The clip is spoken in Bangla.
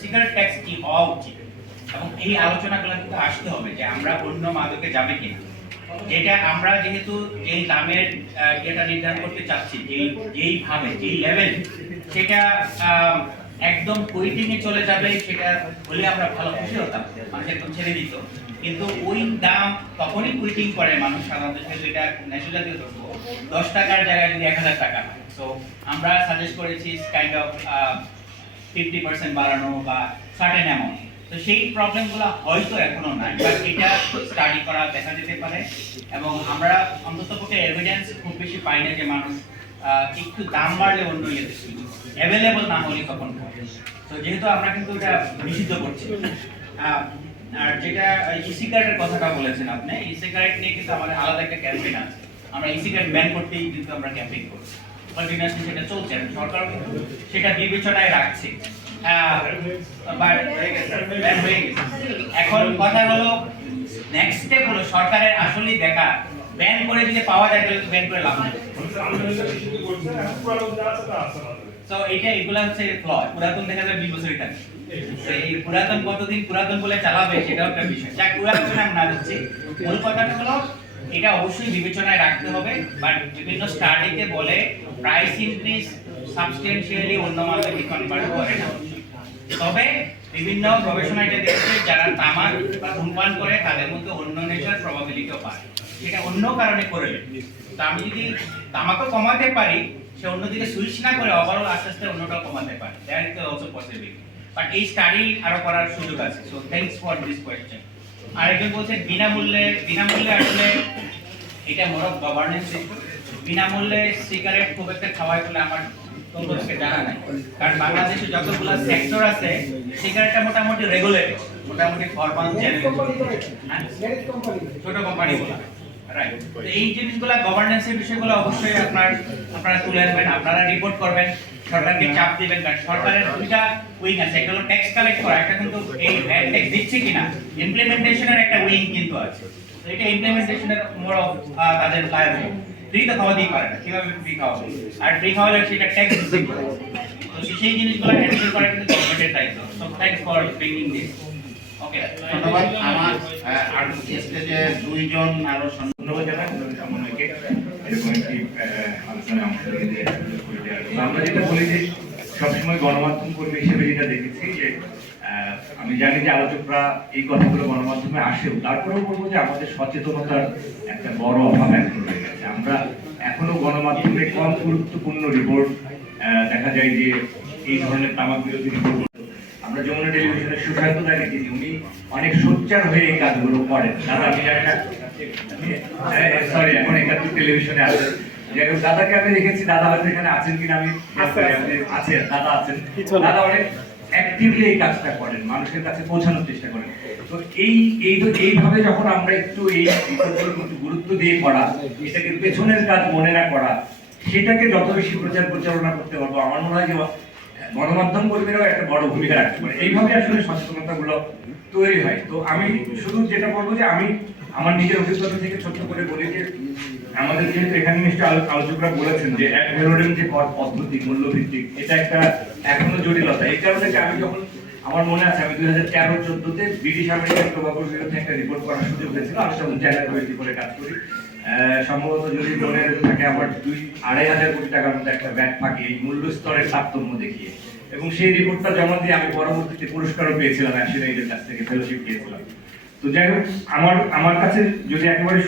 সিগারেট ট্যাক্স কি হওয়া উচিত? এবং এই আলোচনাগুলো কিন্তু আসতে হবে যে আমরা অন্য মাদকে যাবে কিনা। যেটা আমরা যেহেতু যেই দামের যেটা নির্ধারণ করতে চাচ্ছি, যেই যেই ভাবে, যেই লেভেল সেটা একদম কুইটিং এ চলে যাবে, সেটা বলে আমরা ভালো খুশি হতাম মানুষ একদম ছেড়ে দিত। কিন্তু ওই দাম তখনই কুইটিং করে মানুষ সাধারণত যেটা ন্যাশনাল জাতীয় দ্রব্য, দশ টাকার জায়গায় যদি এক হাজার টাকা হয়। তো আমরা সাজেস্ট করেছি কাইন্ড অফ ফিফটি পার্সেন্ট বাড়ানো বা সার্টেন অ্যামাউন্ট তো সেই প্রবলেমগুলো হয়তো এখনও নাই বাট এটা স্টাডি করা দেখা যেতে পারে। এবং আমরা অন্তত পক্ষে এভিডেন্স খুব বেশি পাই না যে মানুষ একটু দাম বাড়লে অন্য ইয়েতে অ্যাভেলেবল না হলে তখন তো যেহেতু আমরা কিন্তু এটা নিষিদ্ধ করছি। আর যেটা ই সিগারেটের কথাটা বলেছেন আপনি ই সিগারেট নিয়ে কিন্তু আমাদের আলাদা একটা ক্যাম্পেইন আছে। আমরা ই সিগারেট ব্যান করতেই কিন্তু আমরা ক্যাম্পেইন করছি। কন্টিনিউয়াসলি সেটা চলছে সরকার সেটা বিবেচনায় রাখছে। হয়ে। এখন কথা হলো নেক্সট স্টেপ হলো সরকারের আসলেই দেখা ব্যান করে যদি পাওয়া যায় তাহলে ব্যান করে লাভ তো এটা, এগুলা হচ্ছে পুরাতন দেখা যায় বিশ বছরই থাকে এই পুরাতন কতদিন পুরাতন বলে চালাবে, সেটাও একটা বিষয়। যাক, পুরাতন নাম না হচ্ছে মূল কথাটা হলো এটা অবশ্যই বিবেচনায় রাখতে হবে বাট বিভিন্ন স্টাডিতে বলে প্রাইস ইনক্রিজ সাবস্টেন্সিয়ালি অন্য মার্কেটে কনভার্ট করে না। তবে বিভিন্ন গবেষণা এটা দেখছে, যারা তামাক বা ধূমপান করে, তাদের মধ্যে অন্য নেশার প্রবাবিলিটিও বাড়ে সেটা অন্য কারণে করে তো আমি যদি তামাকও কমাতে পারি, সে অন্যদিকে সুইচ না করে ওভারঅল আস্তে আস্তে অন্যটাও কমাতে পারে। That is also possible but এই স্টাডি আরও করার সুযোগ আছে। So thanks for this question আরেকজন বলছে, বিনামূল্যে বিনামূল্যে আসলে এটা মোর গভর্নেন্স বিনামূল্যে সিগারেট খুব একটা বলে আমার জানা নাই। কারণ বাংলাদেশে যতগুলো সেক্টর আছে সিগারেটটা মোটামুটি মোটামুটি ফরমাল রাইট এই জিনিসগুলো গভর্নেন্সের বিষয়গুলো অবশ্যই আপনার, আপনারা তুলে আনবেন আপনারা রিপোর্ট করবেন। সরকারকে চাপ দিবেন কারণ সরকারের দুইটা উইং আছে। একটা ট্যাক্স কালেক্ট করা, একটা কিন্তু এই ভ্যাট ট্যাক্স দিচ্ছে কিনা। ইমপ্লিমেন্টেশনের একটা উইং কিন্তু আছে। এটা ইমপ্লিমেন্টেশনের মোর অফ তাদের লায়াবিলিটি ফ্রি তো খাওয়া দিতে পারে না। কীভাবে ফ্রি খাওয়াবে আর ফ্রি খাওয়ালে সেটা ট্যাক্স দিতে তো সেই জিনিসগুলো হ্যান্ডেল করা কিন্তু গভর্নমেন্টের দায়িত্ব। সো ফর ব্রিংিং দিস ধন্যবাদ। আমার দুইজন আরও সন- ধন্যবাদ জানাই সমন্বয়কে এরকম একটি সবসময় গণমাধ্যম কর্মী হিসেবে যেটা দেখেছি যে আমি জানি যে আলোচকরা এই কথাগুলো গণমাধ্যমে আসেও। তারপরেও বলব যে আমাদের সচেতনতার একটা বড় অভাব এখন রয়ে গেছে। আমরা এখনও গণমাধ্যমে কম গুরুত্বপূর্ণ রিপোর্ট দেখা যায় যে এই ধরনের তামাক বিরোধী রিপোর্ট আমরা যমুনা টেলিভিশনের সুশান্ত দাকে চিনি উনি অনেক সোচ্চার হয়ে এই কাজগুলো করেন। দাদা আমি জানি না সরি এখন একাত্তর টেলিভিশনে হোক, দাদাকে আমি দেখেছি দাদা হয়তো এখানে আছেন কিনা আমি আছে দাদা আছেন। দাদা অনেক অ্যাক্টিভলি এই কাজটা করেন মানুষের কাছে পৌঁছানোর চেষ্টা করেন। তো এই এই তো এইভাবে যখন আমরা একটু এই একটু গুরুত্ব দিয়ে করা এটাকে পেছনের কাজ মনে না করা সেটাকে যত বেশি প্রচার প্রচারণা করতে পারব আমার মনে হয় যে গণমাধ্যম কর্মীরাও একটা বড় ভূমিকা রাখতে পারে। এইভাবে আসলে সচেতনতা গুলো তৈরি হয়। তো আমি শুধু যেটা বলব যে আমি আমার নিজের অভিজ্ঞতা থেকে ছোট্ট করে বলি যে, আমাদের যেহেতু এখানে নিশ্চয় আলো- আলোচকরা বলেছেন যে এক ভেরোডেম যে কর পদ্ধতি, মূল্যভিত্তিক, এটা একটা এখনও জটিলতা। এই কারণে আমি যখন, আমার মনে আছে আমি দুই হাজার তেরো, চোদ্দতে ব্রিটিশ আমেরিকান টোবাকোর বিরুদ্ধে একটা রিপোর্ট করার সুযোগ হয়েছিল। আমি তখন চ্যানেল কমিটি করে কাজ করি। সম্ভবত যদি মনে থাকে আমার দুই আড়াই হাজার কোটি টাকার মতো একটা ব্যাগ থাকে এই মূল্য স্তরের তারতম্য দেখিয়ে। এবং সেই রিপোর্টটা জমা দিয়ে আমি পরবর্তীতে পুরস্কারও পেয়েছিলাম অ্যাকশন কাছ থেকে ফেলোশিপ পেয়েছিলাম তো যাই হোক আমার আমার কাছে যদি একেবারে